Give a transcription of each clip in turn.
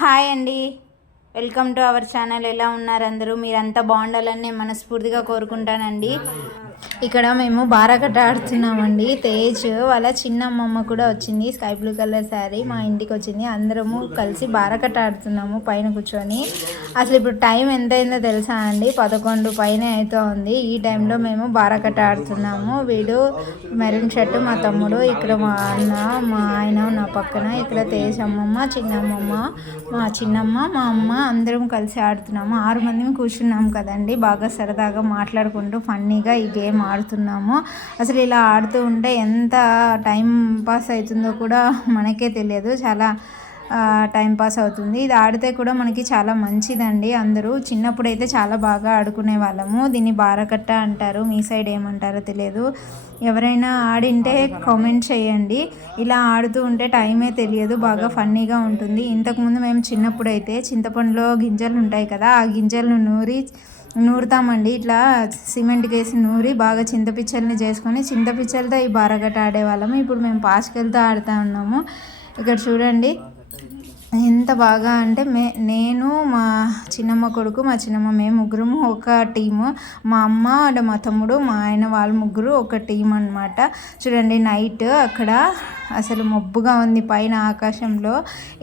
Hi అండి, welcome to our channel. ఎలా ఉన్నారు అందరూ? మీరంతా బాగుండాలని నేను మనస్ఫూర్తిగా కోరుకుంటానండి. ఇక్కడ మేము బారాకట్ట ఆడుతున్నామండి. తేజ్ వాళ్ళ చిన్నమ్మమ్మ కూడా వచ్చింది. స్కై బ్లూ కలర్ శారీ మా ఇంటికి వచ్చింది. అందరము కలిసి బారాకట్ట ఆడుతున్నాము పైన కూర్చొని. అసలు ఇప్పుడు టైం ఎంత అయిందో తెలుసా అండి? 11 పైన అవుతూ ఉంది. ఈ టైంలో మేము బారాకట్ట ఆడుతున్నాము. వీడు మెరూన్ షర్ట్ మా తమ్ముడు, ఇక్కడ మా అన్న, మా ఆయన నా పక్కన, ఇక్కడ తేజ్ అమ్మమ్మ, చిన్నమ్మమ్మ, మా చిన్నమ్మ, మా అమ్మ అందరం కలిసి ఆడుతున్నాము. 6 మంది కూర్చున్నాం కదండి. బాగా సరదాగా మాట్లాడుకుంటూ ఫన్నీగా ఈ గేమ్ ఆడుతున్నాము. అసలు ఇలా ఆడుతూ ఉంటే ఎంత టైం పాస్ అవుతుందో కూడా మనకే తెలియదు. చాలా టైం పాస్ అవుతుంది. ఇది ఆడితే కూడా మనకి చాలా మంచిదండి. అందరూ చిన్నప్పుడైతే చాలా బాగా ఆడుకునే వాళ్ళము. దీన్ని బారాకట్ట అంటారు. మీ సైడ్ ఏమంటారో తెలియదు. ఎవరైనా ఆడింటే కామెంట్ చేయండి. ఇలా ఆడుతూ ఉంటే టైమే తెలియదు, బాగా ఫన్నీగా ఉంటుంది. ఇంతకుముందు మేము చిన్నప్పుడైతే చింతపండులో గింజలు ఉంటాయి కదా, ఆ గింజలను నూరుతామండి. ఇట్లా సిమెంట్కి వేసి నూరి బాగా చింతపిచ్చల్ని చేసుకొని చింతపిచ్చలతో ఈ బారాకట్ట ఆడేవాళ్ళము. ఇప్పుడు మేము పాచికలతో ఆడుతూ ఉన్నాము. ఇక్కడ చూడండి ఎంత బాగా అంటే నేను, మా చిన్నమ్మ కొడుకు, మా చిన్నమ్మ, మేము ముగ్గురము ఒక టీము. మా అమ్మ అంటే మా తమ్ముడు, మా ఆయన వాళ్ళు ముగ్గురు ఒక టీం అనమాట. చూడండి నైట్ అక్కడ అసలు మబ్బుగా ఉంది పైన ఆకాశంలో.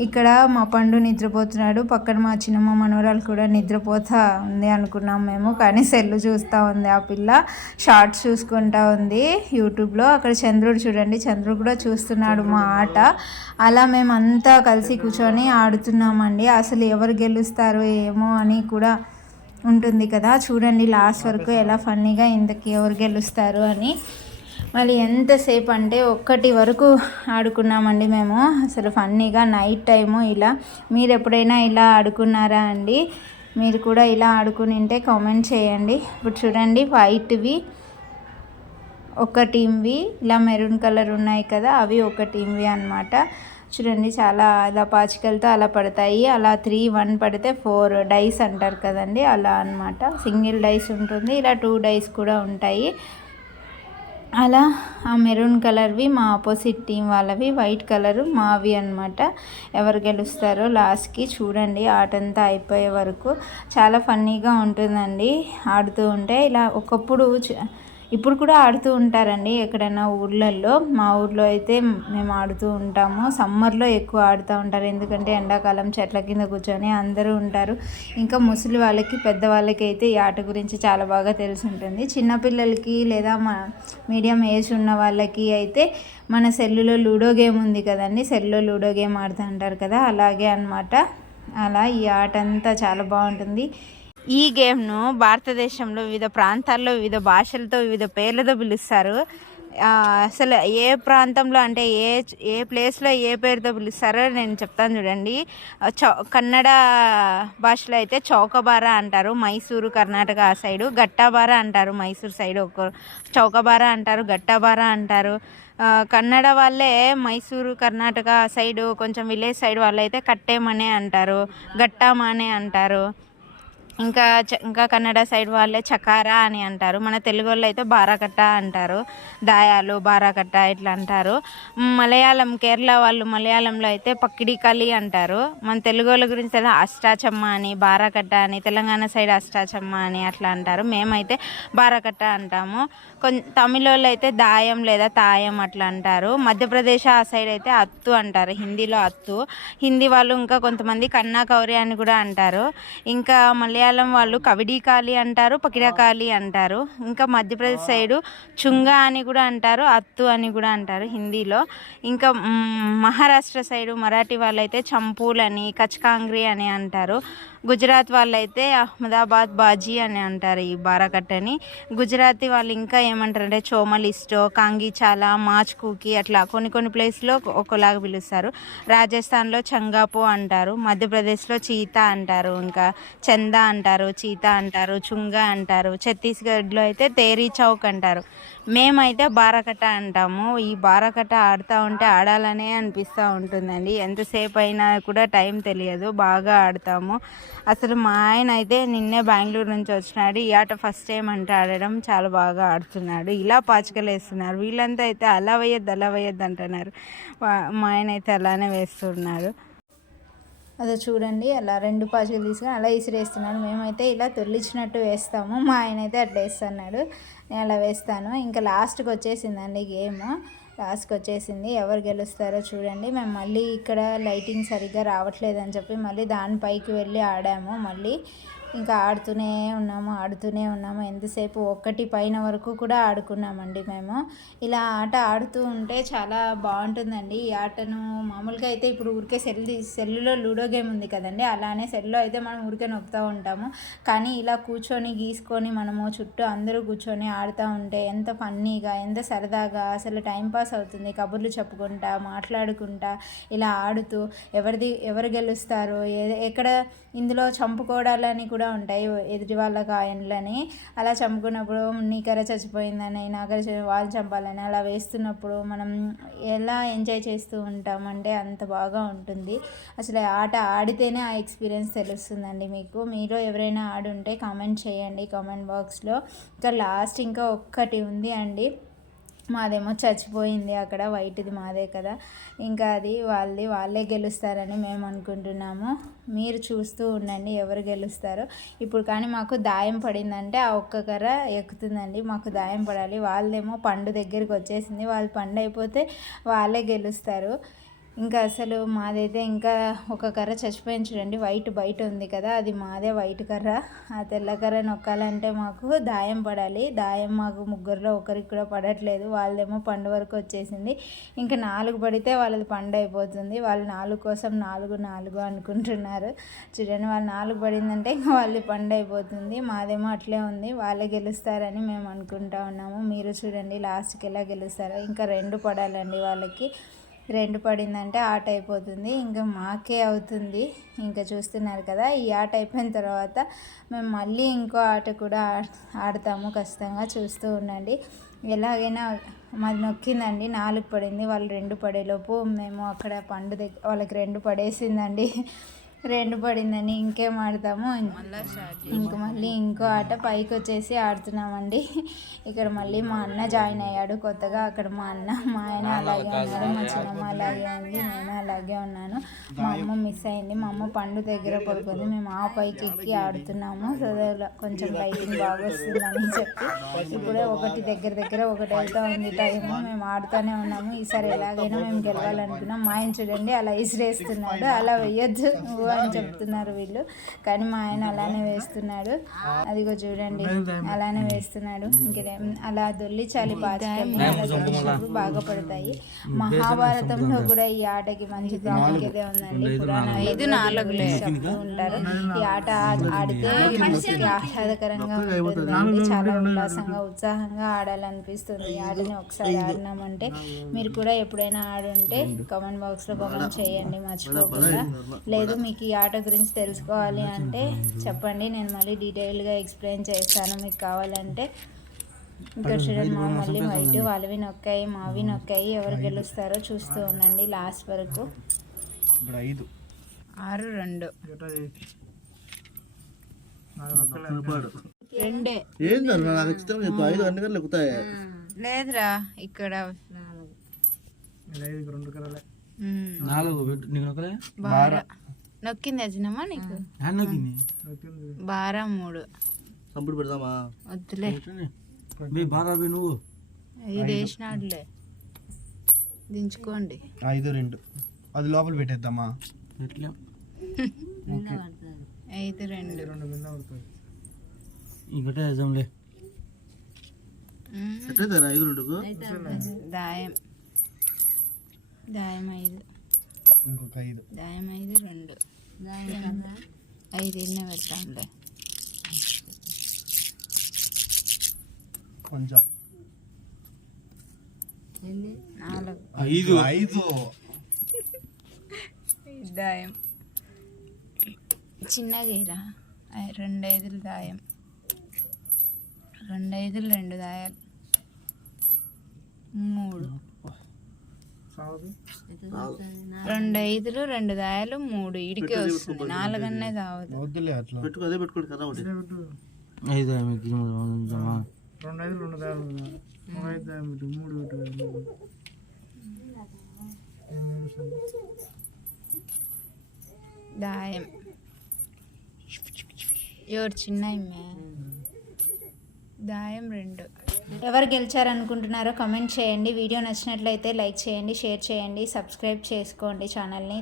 ఇక్కడ మా పండు నిద్రపోతున్నాడు. పక్కన మా చిన్నమ్మ మనవరాలు కూడా నిద్రపోతా ఉంది అనుకున్నాం మేము, కానీ సెల్లు చూస్తూ ఉంది ఆ పిల్ల. షార్ట్స్ చూసుకుంటా ఉంది యూట్యూబ్లో. అక్కడ చంద్రుడు చూడండి, చంద్రుడు కూడా చూస్తున్నాడు మా ఆట. అలా మేమంతా కలిసి కూర్చొని ఆడుతున్నామండి. అసలు ఎవరు గెలుస్తారు ఏమో అని కూడా ఉంటుంది కదా. చూడండి లాస్ట్ వరకు ఎలా ఫన్నీగా ఇంతకీ ఎవరు గెలుస్తారు అని. మళ్ళీ ఎంతసేపు అంటే 1 వరకు ఆడుకున్నామండి మేము. అసలు ఫన్నీగా నైట్ టైము ఇలా. మీరు ఎప్పుడైనా ఇలా ఆడుకున్నారా అండి? మీరు కూడా ఇలా ఆడుకుని ఉంటే కామెంట్ చేయండి. ఇప్పుడు చూడండి వైట్వి ఒక టీంవి, ఇలా మెరూన్ కలర్ ఉన్నాయి కదా, అవి ఒక టీంవి అనమాట. చూడండి చాలా ఇలా పాచికలతో అలా పడతాయి. అలా 3, 1 పడితే 4 డైస్ అంటారు కదండి, అలా అనమాట. సింగిల్ డైస్ ఉంటుంది, ఇలా 2 డైస్ కూడా ఉంటాయి. అలా ఆ మెరూన్ కలర్వి మా ఆపోజిట్ టీం వాళ్ళవి, వైట్ కలరు మావి అనమాట. ఎవరు గెలుస్తారో లాస్ట్కి చూడండి. ఆటంతా అయిపోయే వరకు చాలా ఫన్నీగా ఉంటుందండి ఆడుతూ ఉంటే. ఇలా ఒకప్పుడు ఇప్పుడు కూడా ఆడుతూ ఉంటారండి ఎక్కడైనా ఊర్లలో. మా ఊర్లో అయితే మేము ఆడుతూ ఉంటాము. సమ్మర్లో ఎక్కువ ఆడుతూ ఉంటారు, ఎందుకంటే ఎండాకాలం చెట్ల కింద కూర్చొని అందరూ ఉంటారు. ఇంకా ముసలి వాళ్ళకి, పెద్దవాళ్ళకి అయితే ఈ ఆట గురించి చాలా బాగా తెలిసి ఉంటుంది. చిన్నపిల్లలకి లేదా మీడియం ఏజ్ ఉన్న వాళ్ళకి అయితే మన సెల్లులో లూడో గేమ్ ఉంది కదండి, సెల్లులో లూడో గేమ్ ఆడుతూ ఉంటారు కదా, అలాగే అనమాట. అలా ఈ ఆట అంతా చాలా బాగుంటుంది. ఈ గేమ్ను భారతదేశంలో వివిధ ప్రాంతాల్లో వివిధ భాషలతో వివిధ పేర్లతో పిలుస్తారు. అసలు ఏ ప్రాంతంలో అంటే ఏ ప్లేస్లో ఏ పేరుతో పిలుస్తారో నేను చెప్తాను చూడండి. కన్నడ భాషలో అయితే చౌకబారా అంటారు, మైసూరు కర్ణాటక ఆ సైడు. గట్టాబారా అంటారు మైసూరు సైడ్, ఒక చౌకబారా అంటారు, గట్టాబారా అంటారు. కన్నడ వాళ్ళే మైసూరు కర్ణాటక సైడు, కొంచెం విలేజ్ సైడ్ వాళ్ళైతే కట్టేమనే అంటారు, గట్టామానే అంటారు. ఇంకా కన్నడ సైడ్ వాళ్ళే చకారా అని అంటారు. మన తెలుగు వాళ్ళు అయితే బారాకట్ట అంటారు, దాయాలు, బారాకట్ట ఇట్లా అంటారు. మలయాళం, కేరళ వాళ్ళు మలయాళంలో అయితే పక్కిడికలి అంటారు. మన తెలుగు వాళ్ళ గురించి అష్టాచమ్మ అని, బారాకట్ట అని, తెలంగాణ సైడ్ అష్టాచమ్మ అని అట్లా అంటారు. మేమైతే బారాకట్ట అంటాము. తమిళ వాళ్ళు అయితే దాయం లేదా తాయం అట్లా అంటారు. మధ్యప్రదేశ్ ఆ సైడ్ అయితే అత్తు అంటారు, హిందీలో అత్తు. హిందీ వాళ్ళు ఇంకా కొంతమంది కన్నా కౌరి అని కూడా అంటారు. ఇంకా మలయాళం వాళ్ళు కవిడికాలి అంటారు, పకిడకాలి అంటారు. ఇంకా మధ్యప్రదేశ్ సైడు చుంగా అని కూడా అంటారు, అత్తు అని కూడా అంటారు హిందీలో. ఇంకా మహారాష్ట్ర సైడు మరాఠీ వాళ్ళైతే చంపూలని, కచ్కాంగ్రీ అని అంటారు. గుజరాత్ వాళ్ళైతే అహ్మదాబాద్ బాజీ అని అంటారు ఈ బారాకట్టని. గుజరాతీ వాళ్ళు ఇంకా ఏమంటారంటే చోమలిస్టో, కాంగిచాలా, మాచ్కూకి అట్లా కొన్ని ప్లేస్లో ఒకలాగా పిలుస్తారు. రాజస్థాన్లో చంగాపో అంటారు, మధ్యప్రదేశ్లో చీతా అంటారు, ఇంకా చందా అంటారు, చీతా అంటారు, చుంగా అంటారు. ఛత్తీస్గఢ్లో అయితే తేరీ చౌక్ అంటారు. మేమైతే బారాకట్ట అంటాము. ఈ బారాకట్ట ఆడుతూ ఉంటే ఆడాలనే అనిపిస్తూ ఉంటుందండి. ఎంతసేపు అయినా కూడా టైం తెలియదు, బాగా ఆడతాము. అసలు మా ఆయన అయితే నిన్నే బెంగళూరు నుంచి వచ్చినాడు. ఈ ఆట ఫస్ట్ టైం అంటే ఆడడం, చాలా బాగా ఆడుతున్నాడు. ఇలా పాచికలు వేస్తున్నారు, వీళ్ళంతా అయితే అలా వేయద్దు అంటున్నారు. మా ఆయన అయితే అలానే వేస్తున్నారు. అదే చూడండి అలా 2 పాచికలు తీసుకొని అలా విసిరేస్తున్నాడు. మేమైతే ఇలా తొలిచినట్టు వేస్తాము, మా ఆయన అయితే అట్లా వేస్తున్నాడు, నేను అలా వేస్తాను. ఇంకా లాస్ట్కి వచ్చేసిందండి గేమ్, లాస్ట్కి వచ్చేసింది. ఎవరు గెలుస్తారో చూడండి. మేము మళ్ళీ ఇక్కడ లైటింగ్ సరిగ్గా రావట్లేదు అని చెప్పి మళ్ళీ దానిపైకి వెళ్ళి ఆడాము. మళ్ళీ ఇంకా ఆడుతూనే ఉన్నాము ఎంతసేపు 1 పైన వరకు కూడా ఆడుకున్నామండి మేము. ఇలా ఆట ఆడుతూ ఉంటే చాలా బాగుంటుందండి. ఈ ఆటను మామూలుగా అయితే ఇప్పుడు ఊరికే సెల్లులో లూడో గేమ్ ఉంది కదండి, అలానే సెల్లో అయితే మనం ఊరికే నొక్కుతూ ఉంటాము. కానీ ఇలా కూర్చొని గీసుకొని మనము చుట్టూ అందరూ కూర్చొని ఆడుతూ ఉంటే ఎంత ఫన్నీగా, ఎంత సరదాగా, అసలు టైంపాస్ అవుతుంది. కబుర్లు చెప్పుకుంటా, మాట్లాడుకుంటా, ఇలా ఆడుతూ ఎవరు గెలుస్తారో, ఎక్కడ ఇందులో చంపుకోవడాలని కూడా ఉంటాయి, ఎదుటి వాళ్ళ కాయన్లని. అలా చంపుకున్నప్పుడు నీ కర్ర చచ్చిపోయిందని, నా కర్ర వాళ్ళు చంపాలని అలా వేస్తున్నప్పుడు మనం ఎలా ఎంజాయ్ చేస్తూ ఉంటామంటే అంత బాగా ఉంటుంది. అసలు ఆట ఆడితేనే ఆ ఎక్స్పీరియన్స్ తెలుస్తుందండి మీకు. మీలో ఎవరైనా ఆడుంటే కామెంట్ చేయండి కామెంట్ బాక్స్లో. ఇంకా లాస్ట్ ఇంకా ఒక్కటి ఉంది అండి, మాదేమో చచ్చిపోయింది అక్కడ, వైట్ది మాదే కదా, ఇంకా అది వాళ్ళే గెలుస్తారని మేము అనుకుంటున్నాము. మీరు చూస్తూ ఉండండి ఎవరు గెలుస్తారో. ఇప్పుడు కానీ మాకు దాయం పడిందంటే ఆ ఒక్క కర్ర ఎక్కుతుందండి, మాకు దాయం పడాలి. వాళ్ళేమో పండు దగ్గరికి వచ్చేసింది, వాళ్ళు పండు అయిపోతే వాళ్ళే గెలుస్తారు. ఇంకా అసలు మాదైతే ఇంకా ఒక కర్ర చచ్చిపోయింది చూడండి, వైట్ బయట ఉంది కదా, అది మాదే వైట్ కర్ర. ఆ తెల్ల కర్ర నొక్కాలంటే మాకు దాయం పడాలి. దాయం మాకు ముగ్గురులో ఒకరికి కూడా పడట్లేదు, వాళ్ళేమో పండు వరకు వచ్చేసింది. ఇంకా 4 పడితే వాళ్ళది పండు అయిపోతుంది. వాళ్ళు 4 కోసం 4 అనుకుంటున్నారు చూడండి. వాళ్ళు 4 పడిందంటే ఇంకా వాళ్ళది పండు అయిపోతుంది. మాదేమో అట్లే ఉంది, వాళ్ళే గెలుస్తారని మేము అనుకుంటా ఉన్నాము. మీరు చూడండి లాస్ట్కి ఎలా గెలుస్తారో. ఇంకా 2 పడాలండి వాళ్ళకి, 2 పడిందంటే ఆట అయిపోతుంది, ఇంకా మాకే అవుతుంది. ఇంకా చూస్తున్నారు కదా, ఈ ఆట అయిపోయిన తర్వాత మేము మళ్ళీ ఇంకో ఆట కూడా ఆడతాము ఖచ్చితంగా, చూస్తూ ఉండండి. ఎలాగైనా మాది నొక్కిందండి, 4 పడింది, వాళ్ళు 2 పడేలోపు మేము అక్కడ పండు దగ్గర వాళ్ళకి 2 పడేసిందండి. 2 పడిందని ఇంకేం ఆడతాము. ఇంకా మళ్ళీ ఇంకో ఆట పైకి వచ్చేసి ఆడుతున్నామండి. ఇక్కడ మళ్ళీ మా అన్న జాయిన్ అయ్యాడు కొత్తగా. అక్కడ మా ఆయన అలాగే ఉన్నారు, మా చిన్నమ్మ అలాగే ఉంది, నేను అలాగే ఉన్నాను. మా అమ్మ మిస్ అయింది, మా అమ్మ పండు దగ్గర పడుకుంది, మేము ఆ పైకి ఎక్కి ఆడుతున్నాము. సో కొంచెం లైటింగ్ బాగా వస్తుందని చెప్పి ఇప్పుడే ఒకటి దగ్గర ఒకటి వెళ్తూ ఉంది టైము, మేము ఆడుతూనే ఉన్నాము. ఈసారి ఎలాగైనా మేము గెలవాలనుకున్నాం. మా ఆయన చూడండి అలా ఇసిరేస్తున్నాడు, అలా వేయొద్దు నువ్వు అని చెప్తున్నారు వీళ్ళు, కానీ మా ఆయన అలానే వేస్తున్నాడు. అదిగో చూడండి అలానే వేస్తున్నాడు. ఇంకే అలా దొల్లిచాలి బాగా బాగా పడతాయి. మహాభారతంలో కూడా ఈ ఆటకి మంచి ప్రాముఖ్యత ఉందండి. పురాణాలు ఉంటారు. ఈ ఆట ఆడితే మనసుకి ఆహ్లాదకరంగా ఉంటుందండి, చాలా ఉల్లాసంగా ఉత్సాహంగా ఆడాలనిపిస్తుంది. ఈ ఆటని ఒకసారి ఆడినామంటే మీరు కూడా ఎప్పుడైనా ఆడుంటే కామెంట్ బాక్స్లో కామెంట్ చేయండి మర్చిపోకుండా. లేదు మీకు ఈ ఆట గురించి తెలుసుకోవాలి అంటే చెప్పండి, నేను మళ్ళీ డీటెయిల్గా ఎక్స్ప్లెయిన్ చేస్తాను మీకు కావాలంటే. ఇంకా చూడండి మా మళ్ళీ వైట్ వాళ్ళవి నొక్కాయి, మావి నొక్కాయి. ఎవరు గెలుస్తారో చూస్తూ ఉండండి లాస్ట్ వరకు. 6-2 లేదురా ఇక్కడ 4 నొక్కింది అజినమ్మా నీకు, బారా 3 వద్దులే, 5 ఇది వేసినాడులే, దించుకోండి. 5-2 అది లోపల పెట్టేద్దామా, 5-2 ఇంకటే వేద్దాంలే. దాయం 5, ఇంకొక 5, దాయం 5-2 5 ఇన్న పెడతాంలే. కొంచెం 4 5 దాయం చిన్నగా 2 5 దాయం, 2 5 2 దాయాలు, 3 2 5 2 దాయాలు 3 ఇడికే వస్తుంది, 4 అనే కావద్దు. 5 5 దాయం ఎవరు చిన్న ఇమ్మే దాయం 2. ఎవరు గెలిచారనుకుంటున్నారో కమెంట్ చేయండి. వీడియో నచ్చినట్లయితే లైక్ చేయండి, షేర్ చేయండి, సబ్స్క్రైబ్ చేసుకోండి ఛానల్ని.